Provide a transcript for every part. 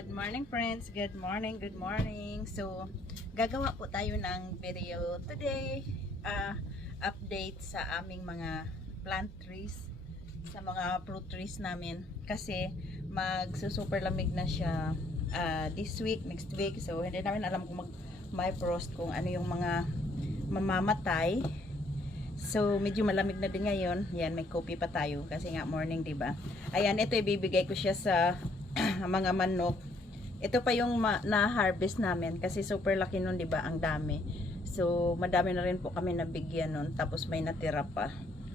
Good morning friends, good morning, good morning. So, gagawa po tayo ng video today. ah, update sa aming mga plant trees, sa mga fruit trees namin. Kasi magsusuper lamig na siya ah, this week, next week. So, hindi namin alam kung mag may frost kung ano yung mga mamamatay. So, medyo malamig na din ngayon. Yan, may coffee pa tayo kasi nga morning, 'di ba? Ayan, ito ibibigay ko siya sa mga manok. Ito pa yung na-harvest namin kasi super laki nun, 'di ba? Ang dami. So, madami na rin po kami nabigyan nun. Tapos may natira pa.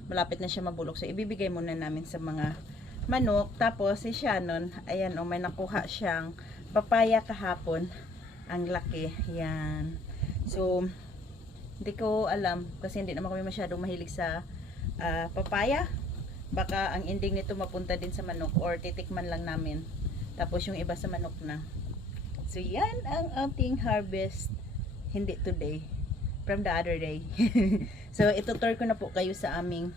Malapit na siya mabulok. So, ibibigay muna namin sa mga manok. Tapos, si Shannon, ayan, oh, may nakuha siyang papaya kahapon. Ang laki. Yan. So, hindi ko alam kasi hindi naman kami masyadong mahilig sa ah, papaya. Baka ang ending nito mapunta din sa manok or titikman lang namin. Tapos yung iba sa manok na. So yan ang ating harvest. Hindi today. From the other day. so itutour ko na po kayo sa aming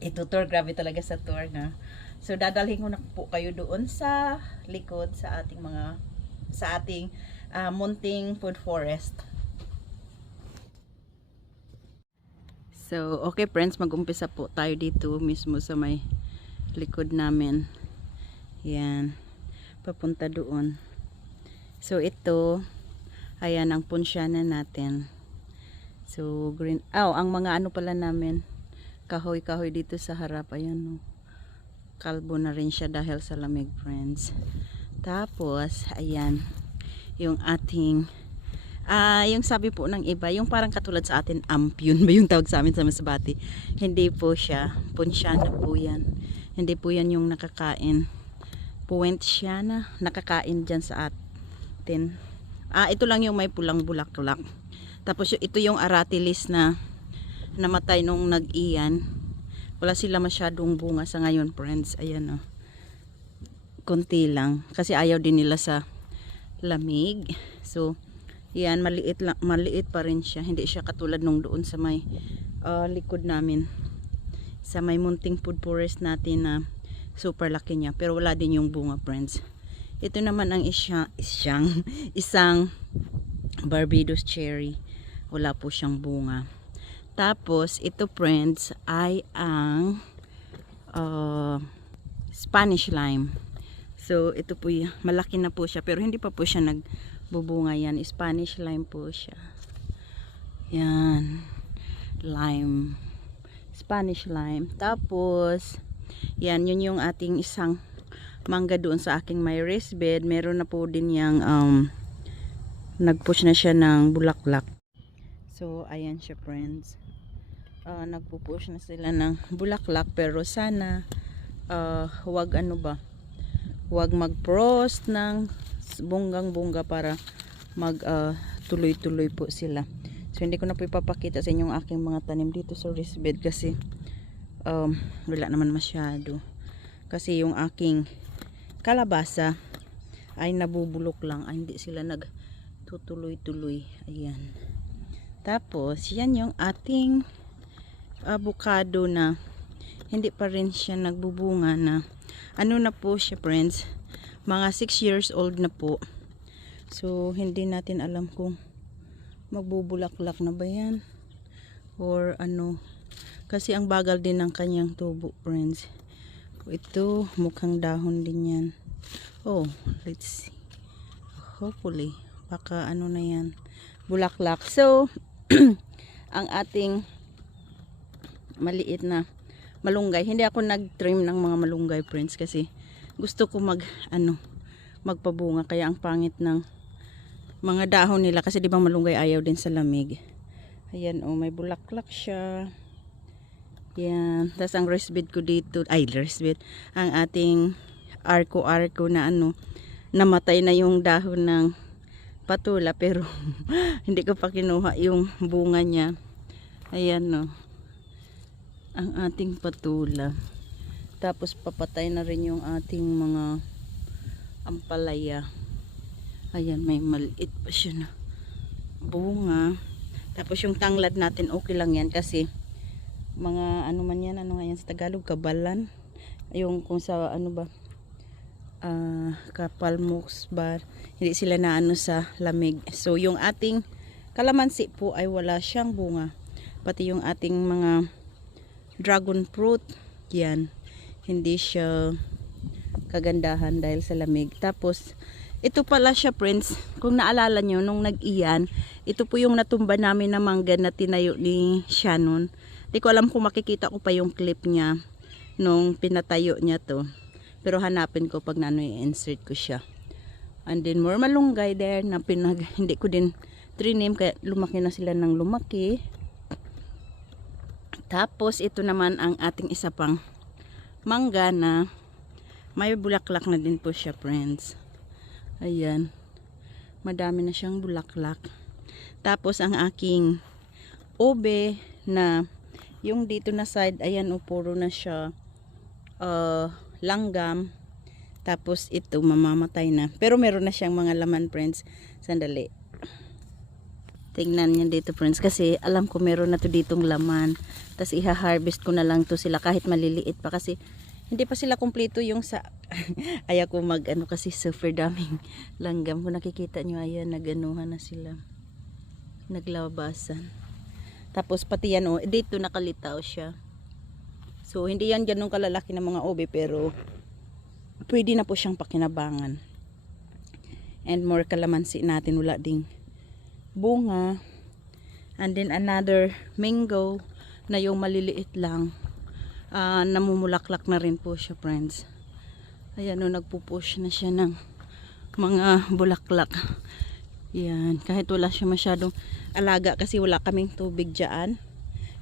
itutour. Grabe talaga sa tour na. So dadalhin ko na po kayo doon sa likod sa ating mga sa ating ah, munting food forest. So, okay friends, mag-umpisa po tayo dito mismo sa may likod namin. Yan. Papunta doon. So, ito, ayan ang punsyana natin. So, green. Oh, ang mga ano pala namin, kahoy-kahoy dito sa harap. Ayan, oh. Kalbo na rin siya dahil sa lamig, friends. Tapos, ayan, yung ating Ah, yung sabi po ng iba, yung parang katulad sa atin, ampyun ba yung tawag sa amin sa Masbati? Hindi po siya. Punsyana po yan. Hindi po yan yung nakakain. Puwent siya na nakakain dyan sa atin. Ah, ito lang yung may pulang bulaklak. Tapos ito yung aratilis na namatay nung nag-iyan. Wala sila masyadong bunga sa ngayon, friends. Ayan, oh. Kunti lang. Kasi ayaw din nila sa lamig. So, yan, maliit, lang, maliit pa rin siya. Hindi siya katulad nung doon sa may ah, likod namin. Sa may munting food forest natin na super laki niya. Pero wala din yung bunga, friends. Ito naman ang isya, isyang, isang Barbados cherry. Wala po siyang bunga. Tapos, ito, friends, ay ang ah, Spanish lime. So, ito po, malaki na po siya. Pero hindi pa po siya nagbubunga yan. Spanish lime po siya. Yan. Lime. Spanish lime. Tapos, yan, yun yung ating isang mangga doon sa aking raised bed. Meron na po din yung um, nag-push na siya ng bulaklak. So, ayan siya friends. Uh, nagpo-push na sila ng bulaklak pero sana uh, huwag ano ba huwag mag-frost ng bunggang-bungga para mag ah, tuloy-tuloy po sila. So hindi ko na po ipapakita sa inyo ang aking mga tanim dito sa raised bed kasi um, wala naman masyado. Kasi yung aking kalabasa ay nabubulok lang. Ay hindi sila nagtutuloy-tuloy. Ayan. Tapos yan yung ating avocado na hindi pa rin siya nagbubunga na ano na po siya friends mga 6 years old na po so hindi natin alam kung magbubulaklak na ba yan or ano kasi ang bagal din ng kanyang tubo friends ito mukhang dahon din yan oh let's see hopefully baka ano na yan bulaklak so ang ating maliit na malunggay. Hindi ako nag-trim ng mga malunggay friends kasi gusto ko mag ano magpabunga kaya ang pangit ng mga dahon nila kasi di ba malunggay ayaw din sa lamig. Ayan oh may bulaklak siya. Yan. Tapos ang rest bed ko dito, ay rest bed, ang ating arko-arko na ano, namatay na yung dahon ng patula pero hindi ko pa kinuha yung bunga niya. Ayan no ang ating patula. Tapos papatay na rin yung ating mga ampalaya. Ayan, may maliit pa siya na bunga. Tapos yung tanglad natin, okay lang yan kasi mga ano man yan, ano nga yan sa Tagalog, kabalan. Yung kung sa ano ba, ah, kapalmoks ba hindi sila naano sa lamig. So yung ating kalamansi po ay wala siyang bunga. Pati yung ating mga dragon fruit, yan, hindi siya kagandahan dahil sa lamig. Tapos, ito pala siya friends, kung naalala nyo, nung nag-iyan, ito po yung natumba namin na mangga na tinayo ni Shannon. Di ko alam kung makikita ko pa yung clip niya nung pinatayo niya to. Pero hanapin ko pag nano i-insert ko siya. And then more malunggay there na pinag, hindi ko din trinim kaya lumaki na sila ng lumaki. Tapos ito naman ang ating isa pang mangga na may bulaklak na din po siya friends. Ayan. Madami na siyang bulaklak. Tapos ang aking obe na yung dito na side, ayan o puro na siya uh, langgam. Tapos ito mamamatay na. Pero meron na siyang mga laman friends. Sandali. Tingnan niyo dito friends kasi alam ko meron na to ditong laman. Tapos iha-harvest ko na lang to sila kahit maliliit pa kasi hindi pa sila kumpleto yung sa ayaw ko mag ano kasi super daming langgam. Kung nakikita nyo ayan naganuhan na sila. Naglabasan. Tapos pati yan oh, dito nakalitaw siya. So hindi yan ganun kalalaki ng mga obe pero pwede na po siyang pakinabangan. And more kalamansi natin wala ding bunga. And then another mango na yung maliliit lang. Ah, namumulaklak na rin po siya, friends. Ayan, no, nagpupush na siya ng mga bulaklak. Yan, kahit wala siya masyadong alaga kasi wala kaming tubig dyan.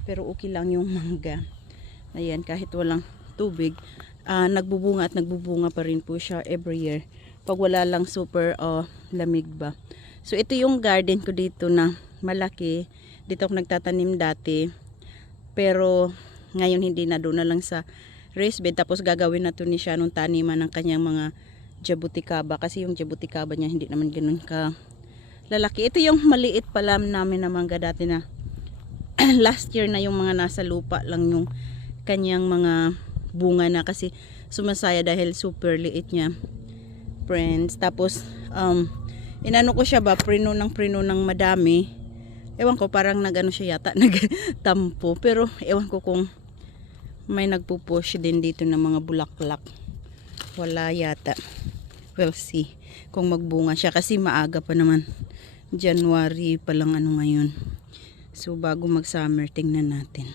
Pero okay lang yung mangga. Ayan, kahit walang tubig, ah, nagbubunga at nagbubunga pa rin po siya every year. Pag wala lang super ah, lamig ba. So ito yung garden ko dito na malaki. Dito ako nagtatanim dati. Pero ngayon hindi na doon na lang sa raised bed. Tapos gagawin na to ni siya nung taniman ng kanyang mga jabuticaba. Kasi yung jabuticaba niya hindi naman ganun ka lalaki. Ito yung maliit pala namin na mangga dati na last year na yung mga nasa lupa lang yung kanyang mga bunga na kasi sumasaya dahil super liit niya. Friends tapos um, inano ko siya ba prino ng prino ng madami. Ewan ko parang nagano siya yata nagtampo. Pero ewan ko kung may nagpupush din dito ng mga bulaklak. Wala yata. We'll see kung magbunga siya kasi maaga pa naman January pa lang ano ngayon. So bago mag summer tingnan natin.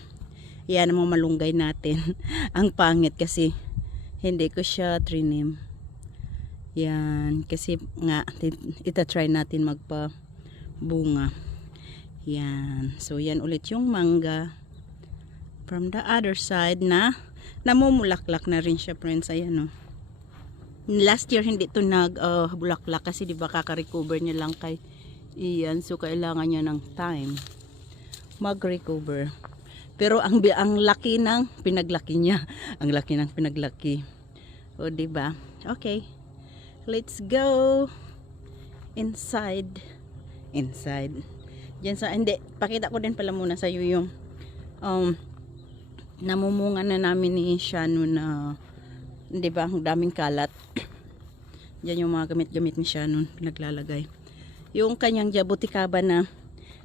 Yan ang malunggay natin. Ang pangit kasi hindi ko siya trinim. Yan kasi nga ita try natin magpa bunga yan so yan ulit yung mangga. From the other side na namumulaklak na rin siya friends. Ayan o last year hindi to nag uh, bulaklak kasi di ba kaka-recover niya lang kay iyan so kailangan niya ng time mag-recover. Pero ang ang laki ng pinaglaki niya. Ang laki ng pinaglaki. O di ba? Okay. Let's go inside. Inside. Diyan sa hindi. Pakita ko din pala muna sa iyo yung um namumunga na namin ni Shano na hindi ba? Ang daming kalat. Diyan yung mga gamit-gamit ni Shannon pinaglalagay. Yung kanyang jabuticaba na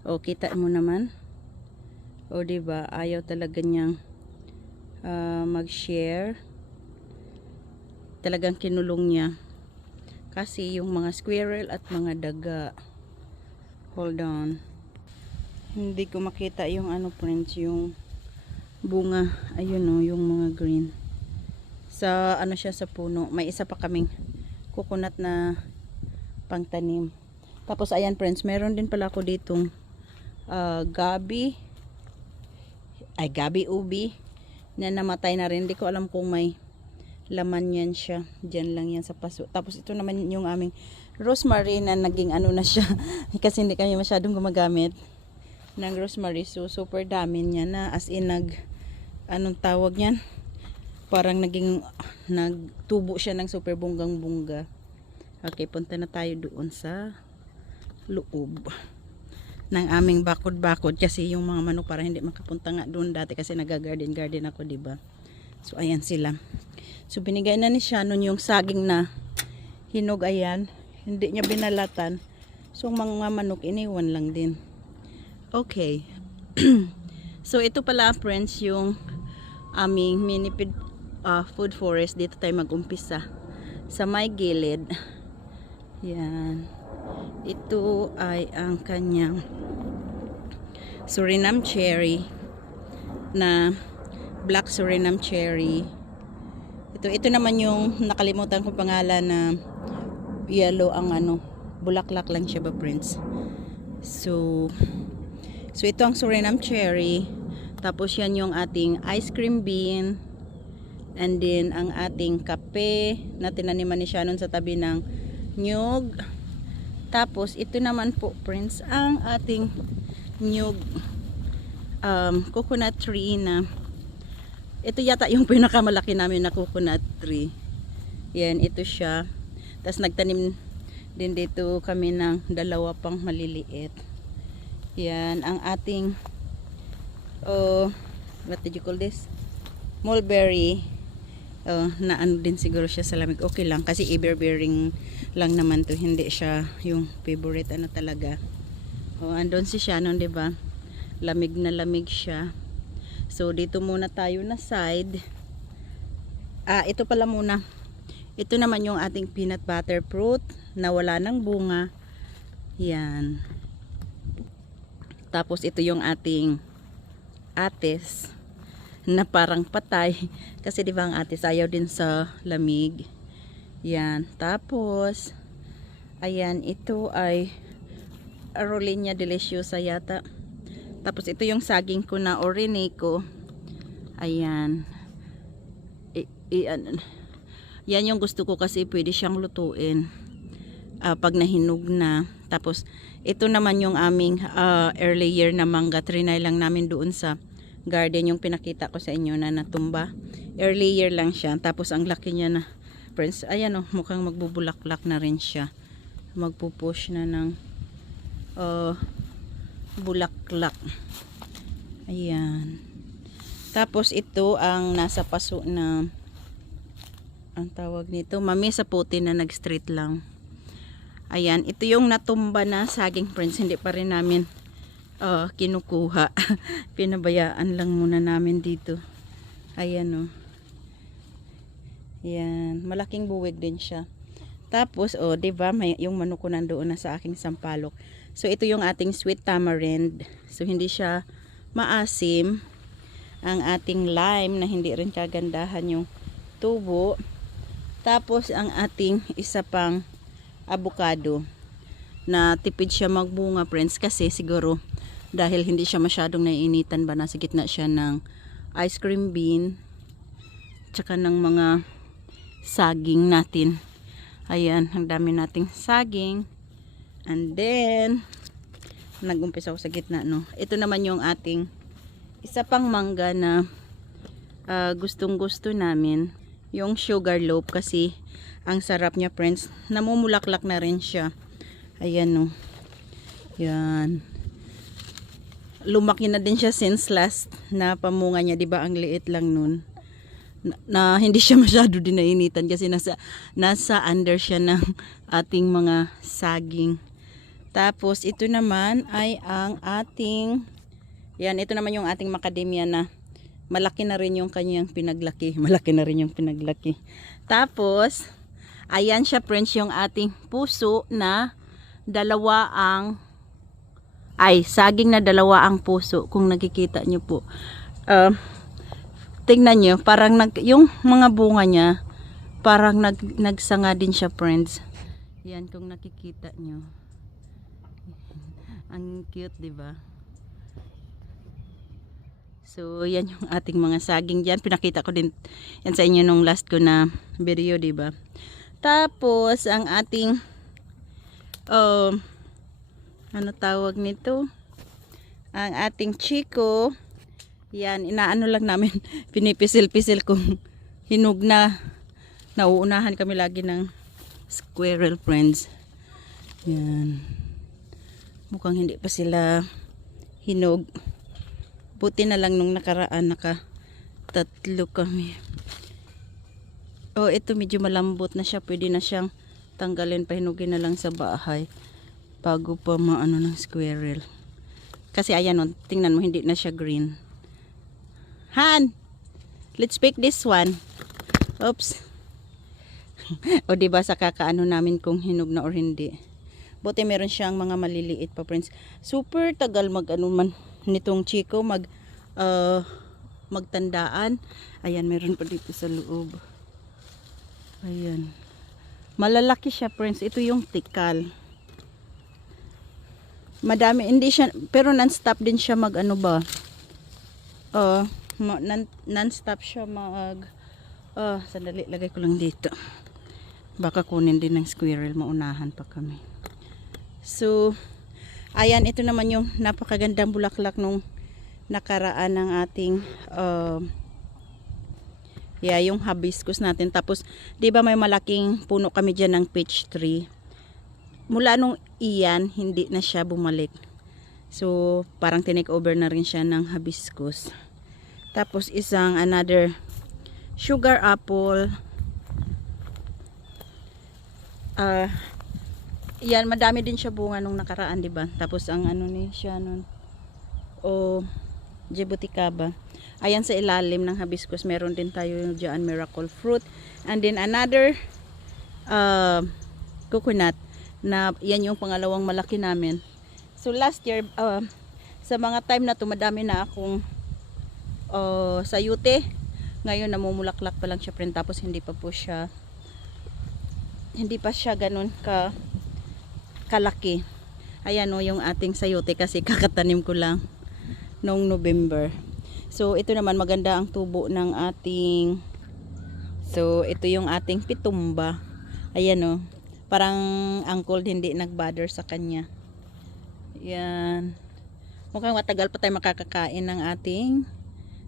o kita mo naman. O di ba ayaw talaga niyang ah, mag-share. Talagang kinulong niya. Kasi yung mga squirrel at mga daga. Hold on. Hindi ko makita yung ano friends, yung bunga. Ayun o, yung mga green. Sa ano siya sa puno. May isa pa kaming coconut na pangtanim. Tapos ayan friends, meron din pala ako ditong ah, gabi ay gabi ubi na namatay na rin. Hindi ko alam kung may laman yan siya. Diyan lang yan sa paso. Tapos ito naman yung aming rosemary na naging ano na siya. Kasi hindi kami masyadong gumagamit ng rosemary. So super dami niya na as in nag anong tawag niyan? Parang naging nagtubo siya ng super bunggang bungga. Okay, punta na tayo doon sa loob ng aming bakod-bakod kasi yung mga manok para hindi makapunta nga doon dati kasi nagagarden-garden ako, 'di ba? So ayan sila. So binigay na ni Shannon yung saging na hinog ayan. Hindi niya binalatan. So, mga manok, iniwan lang din. Okay. so, ito pala, friends, yung aming mini ah, food forest. Dito tayo mag-umpisa. Sa may gilid. Yan. Ito ay ang kanyang Suriname cherry na black Suriname cherry. Ito ito naman yung nakalimutan ko pangalan na yellow ang ano, bulaklak lang siya ba friends. So So ito ang Suriname cherry. Tapos yan yung ating ice cream bean. And then ang ating kape na tinaniman ni Shannon sa tabi ng nyug. Tapos ito naman po friends ang ating nyug um, coconut tree na ito yata yung pinakamalaki namin na coconut tree. Yan, ito siya. Tapos nagtanim din dito kami ng dalawa pang maliliit. Yan, ang ating oh, what did you call this? Mulberry. Oh, na ano din siguro siya sa lamig. Okay lang kasi ever-bearing lang naman to. Hindi siya yung favorite ano talaga. Oh, andun si Shannon, ba? Lamig na lamig siya. So dito muna tayo na side. Ah, ito pala muna. Ito naman yung ating peanut butter fruit na wala ng bunga. Yan. Tapos ito yung ating ates na parang patay kasi di ba ang ates ayaw din sa lamig. Yan. Tapos ayan, ito ay Arolinia deliciosa yata. Tapos ito yung saging ko na orinico. Ayan. I, i, yan yung gusto ko kasi pwede siyang lutuin. ah, pag nahinog na. Tapos ito naman yung aming ah, early year na mangga. Trinay lang namin doon sa garden yung pinakita ko sa inyo na natumba. Early year lang siya. Tapos ang laki niya na. Friends, ayan oh, mukhang magbubulaklak na rin siya. Magpupush na ng uh, bulaklak. Ayan. Tapos ito ang nasa paso na ang tawag nito, mami sa puti na nag-street lang. Ayan, ito yung natumba na saging friends, hindi pa rin namin uh, kinukuha. Pinabayaan lang muna namin dito. Ayan oh. Ayan, malaking buwig din siya. Tapos, oh, 'di ba, may yung manok nandoon na sa aking sampalok. So ito yung ating sweet tamarind. So hindi siya maasim. Ang ating lime na hindi rin kagandahan yung tubo. Tapos ang ating isa pang avocado na tipid siya magbunga friends kasi siguro dahil hindi siya masyadong naiinitan ba? Nasa gitna siya ng ice cream bean tsaka ng mga saging natin. Ayan ang dami nating saging. And then nagumpisa ako sa gitna no? Ito naman yung ating isa pang mangga na ah, gustong gusto namin. Yung sugar loaf kasi ang sarap niya friends. Namumulaklak na rin siya. Ayan no? Yan lumaki na din siya since last na pamunga niya 'di ba? Ang liit lang nun. Na, na hindi siya masyado din nainitan kasi nasa nasa under siya ng ating mga saging. Tapos ito naman ay ang ating yan ito naman yung ating macadamia na malaki na rin yung kanyang pinaglaki. Malaki na rin yung pinaglaki. Tapos ayan siya friends yung ating puso na dalawa ang ay saging na dalawa ang puso kung nakikita nyo po uh, tingnan nyo parang nag, yung mga bunga niya parang nag, nagsanga din siya friends yan kung nakikita nyo ang cute ba So, yan yung ating mga saging dyan. Pinakita ko din yan sa inyo nung last ko na video, ba? Tapos, ang ating oh, ano tawag nito? Ang ating chiko. Yan, inaano lang namin. Pinipisil-pisil kung hinog na. Nauunahan kami lagi ng squirrel friends. Yan. Mukhang hindi pa sila hinog. Buti na lang nung nakaraan naka tatlo kami. Oh, ito medyo malambot na siya. Pwede na siyang tanggalin pahinugin na lang sa bahay bago pa maano ng squirrel. Kasi ayan o, tingnan mo hindi na siya green. Han! Let's pick this one. Oops. o di ba sa kakaano namin kung hinog na or hindi. Buti meron siyang mga maliliit pa friends. Super tagal mag ano man nitong chiko mag uh, magtandaan. Ayan, meron pa dito sa loob. Ayan. Malalaki siya friends. Ito yung tikal. Madami, hindi siya, pero non-stop din siya mag ano ba? Uh, ma- non, non-stop siya mag, uh, sandali, lagay ko lang dito. Baka kunin din ng squirrel, maunahan pa kami. So, ayan, ito naman yung napakagandang bulaklak nung nakaraan ng ating, uh, yeah, yung hibiscus natin. Tapos, di ba may malaking puno kami dyan ng peach tree? mula nung iyan, hindi na siya bumalik. So, parang tinake over na rin siya ng hibiscus. Tapos, isang another sugar apple. Ah, yan, madami din siya bunga nung nakaraan, di ba? Tapos, ang ano ni siya nun, o, Jebuticaba. Ayan sa ilalim ng hibiscus, meron din tayo dyan miracle fruit. And then, another, uh, coconut na yan yung pangalawang malaki namin. So last year, uh, sa mga time na to, madami na akong uh, sayute. Ngayon, namumulaklak pa lang siya friend. Tapos hindi pa po siya, hindi pa siya ganun ka, kalaki. Ayan o, yung ating sayote kasi kakatanim ko lang noong November. So, ito naman maganda ang tubo ng ating So, ito yung ating pitumba. Ayan o parang ang hindi nagbother sa kanya. Yan. Mukhang matagal pa tayo makakakain ng ating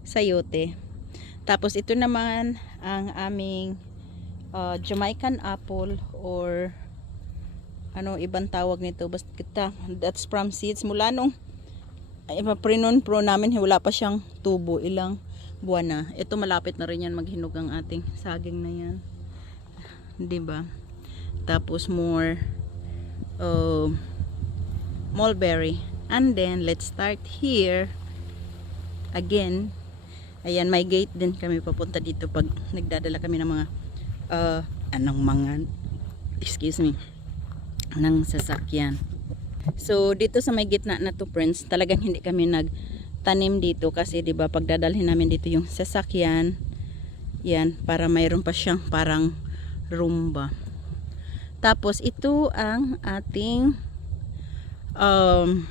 sayote. Tapos ito naman ang aming uh, Jamaican apple or ano ibang tawag nito. Basta kita that's from seeds. Mula nung prinon pro namin wala pa siyang tubo. Ilang buwan na. Ito malapit na rin yan maghinog ang ating saging na yan. 'di ba tapos more uh, mulberry. And then let's start here. Again ayan may gate din kami papunta dito pag nagdadala kami ng mga uh, anong mga excuse me ng sasakyan. So dito sa may gitna na to friends talagang hindi kami nagtanim dito kasi 'di ba pagdadalhin namin dito yung sasakyan yan para mayroon pa siyang parang rumba tapos ito ang ating um,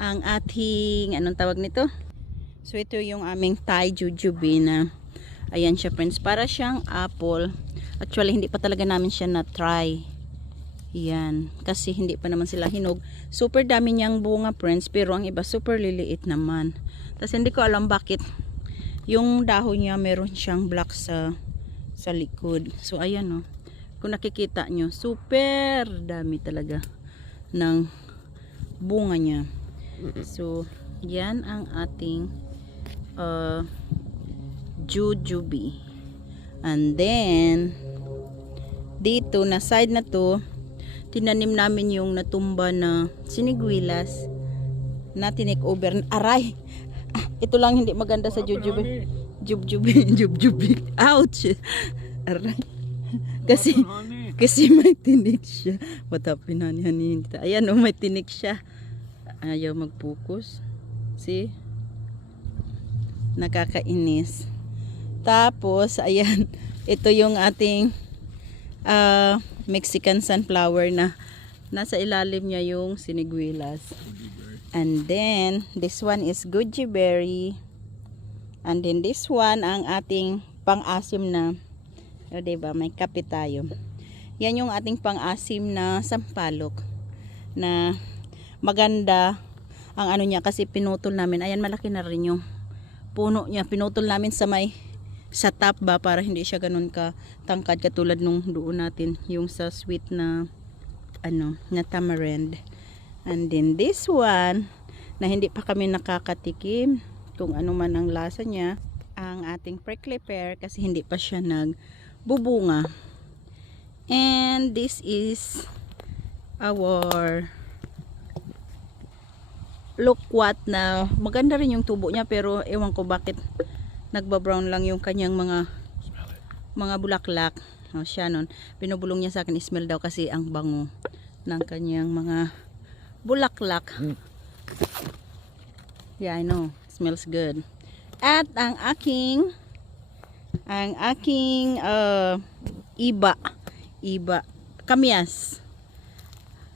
ang ating anong tawag nito? So ito yung aming Thai jujube na ayan siya friends. Para siyang apple. Actually hindi pa talaga namin siya na try. Yan. Kasi hindi pa naman sila hinog. Super dami niyang bunga friends. Pero ang iba super liliit naman. Tapos hindi ko alam bakit yung dahon niya meron siyang black sa sa likod. So ayan oh kung nakikita nyo super dami talaga ng bunga niya. So yan ang ating uh, jujube and then dito na side na to tinanim namin yung natumba na siniguilas na tinake over. Aray! Ah, ito lang hindi maganda sa jujube jujube jujube ouch! Aray kasi kasi may tinik siya. Niya ni Ayan oh, may tinik siya. Ayaw mag-focus. See? Nakakainis. Tapos, ayan. Ito yung ating uh, Mexican sunflower na nasa ilalim niya yung siniguilas. And then, this one is goji berry. And then this one, ang ating pang-asim na o, diba? May kape tayo. Yan yung ating pang-asim na sampalok. Na maganda ang ano niya kasi pinutol namin. Ayan, malaki na rin yung puno niya. Pinutol namin sa may sa top ba para hindi siya ganun ka tangkad katulad nung doon natin yung sa sweet na ano na tamarind and then this one na hindi pa kami nakakatikim kung ano man ang lasa niya ang ating prickly pear kasi hindi pa siya nag bubunga. And this is our loquat na maganda rin yung tubo niya pero ewan ko bakit nagba-brown lang yung kanyang mga mga bulaklak. O siya nun, binubulong niya sa akin, smell daw kasi ang bango ng kanyang mga bulaklak. Yeah, I know. Smells good. At ang aking ang aking uh, iba. Iba. Kamyas.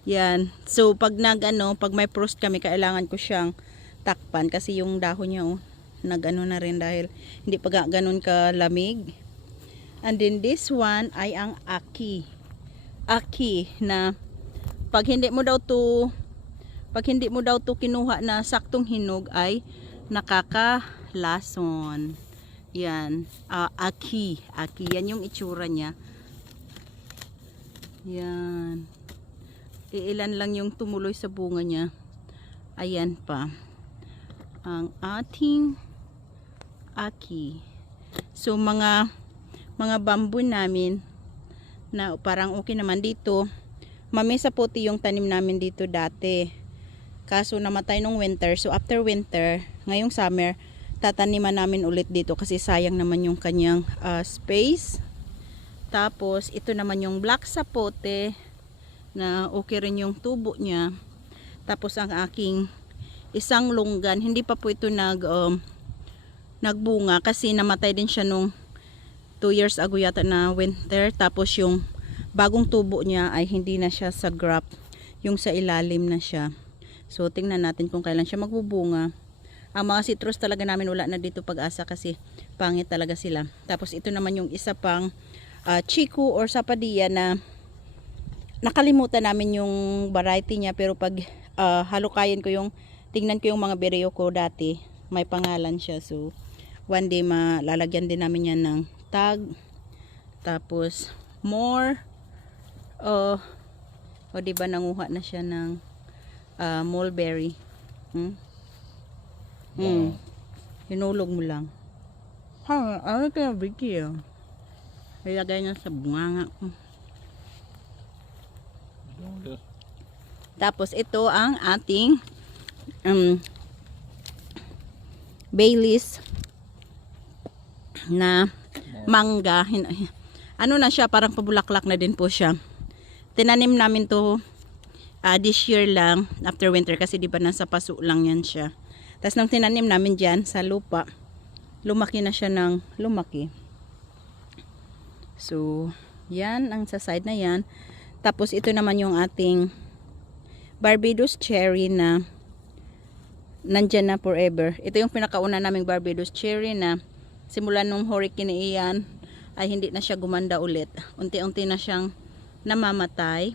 Yan. So pag nag ano pag may frost kami kailangan ko siyang takpan kasi yung dahon niya oh nag na rin dahil hindi pa ga- ganun ka lamig and then this one ay ang aki. Aki na pag hindi mo daw to pag hindi mo daw to kinuha na saktong hinog ay nakakalason yan. Ah, aki. Aki. Yan yung itsura niya. Yan. Iilan lang yung tumuloy sa bunga niya. Ayan pa. Ang ating aki. So mga mga bamboo namin na parang okay naman dito. Mamesa puti yung tanim namin dito dati. Kaso namatay nung winter. So after winter ngayong summer tataniman namin ulit dito kasi sayang naman yung kanyang ah, space. Tapos ito naman yung black sapote na okay rin yung tubo niya. Tapos ang aking isang lunggan hindi pa po ito nag um, nagbunga kasi namatay din siya nung 2 years ago yata na winter. Tapos yung bagong tubo niya ay hindi na siya sa graft yung sa ilalim na siya. So tingnan natin kung kailan siya magbubunga ang mga citrus talaga namin wala na dito pag-asa kasi pangit talaga sila. Tapos ito naman yung isa pang ah, chiku or sapadilla na nakalimutan namin yung variety niya. Pero pag ah, halukayin ko yung tingnan ko yung mga bereo ko dati may pangalan siya. So one day malalagyan din namin yan ng tag. Tapos more oh o di ba nanguha na siya ng ah, mulberry? Hmm? Hmm. Hinulog mo lang. Ha, ano kaya Vicky ah? Ilagay niya sa bunganga. Tapos ito ang ating um, Baileys na mangga. Ano na siya, parang pabulaklak na din po siya. Tinanim namin to ah, this year lang after winter kasi di ba nasa paso lang yan siya. Tapos nung tinanim namin dyan sa lupa, lumaki na siya ng lumaki. So, yan ang sa side na yan. Tapos ito naman yung ating Barbados cherry na nandyan na forever. Ito yung pinakauna naming Barbados cherry na simula nung hurricane iyan ay hindi na siya gumanda ulit. Unti-unti na siyang namamatay.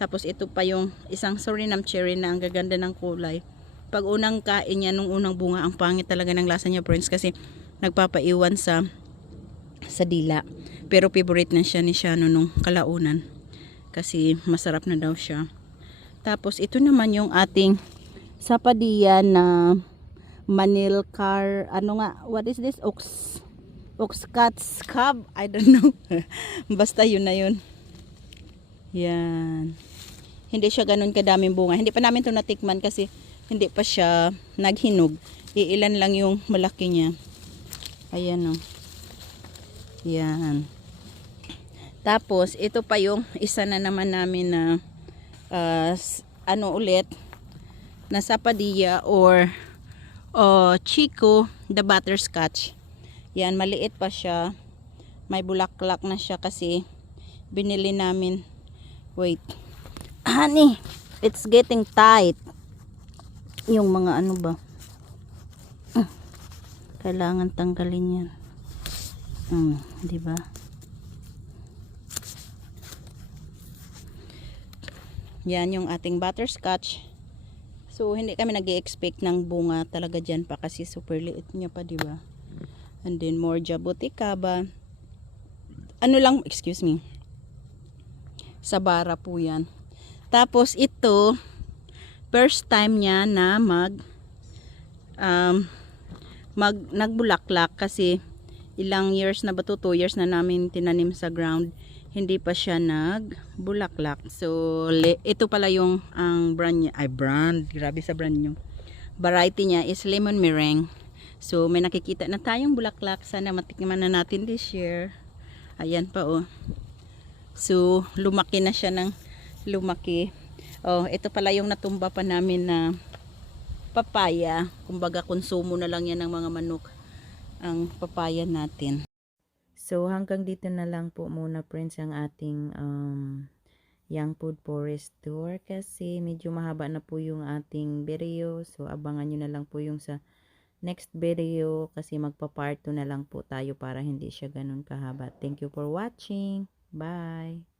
Tapos ito pa yung isang Suriname cherry na ang gaganda ng kulay. Pag unang kain niya nung unang bunga, ang pangit talaga ng lasa niya friends kasi nagpapaiwan sa sa dila. Pero favorite na siya ni Shano nung kalaunan. Kasi masarap na daw siya. Tapos ito naman yung ating sapadiya na Manil car, ano nga, what is this? Ox, Oxcats Cub? I don't know. Basta yun na yun. Yan. Hindi siya ganun kadaming bunga. Hindi pa namin to natikman kasi hindi pa siya naghinog. Iilan lang yung malaki niya. Ayan o. Yan. Tapos, ito pa yung isa na naman namin na s- ano ulit na sapadilla or o chico the butterscotch. Yan, maliit pa siya. May bulaklak na siya kasi binili namin. Wait. Honey, it's getting tight. Yung mga ano ba? Ah, Kailangan tanggalin yan. Hmm, di ba? Yan yung ating butterscotch. So, hindi kami nag expect ng bunga talaga dyan pa kasi super liit niya pa, di ba? And then, more jabuticaba. Ano lang, excuse me. Sabara po yan. Tapos, ito, first time niya na mag, um, mag, nagbulaklak kasi ilang years na ba to? 2 years na namin tinanim sa ground. Hindi pa siya nagbulaklak. So, le- ito pala yung ang brand niya. Ay, brand. Grabe sa brand niyo. Variety niya is lemon meringue. So, may nakikita na tayong bulaklak. Sana matikman na natin this year. Ayan pa oh. So, lumaki na siya ng lumaki. Oh, ito pala yung natumba pa namin na papaya. Kumbaga, konsumo na lang yan ng mga manok ang papaya natin. So, hanggang dito na lang po muna friends ang ating um, Young Food Forest Tour kasi medyo mahaba na po yung ating video. So, abangan nyo na lang po yung sa next video kasi magpa-part 2 na lang po tayo para hindi siya ganun kahaba. Thank you for watching. Bye!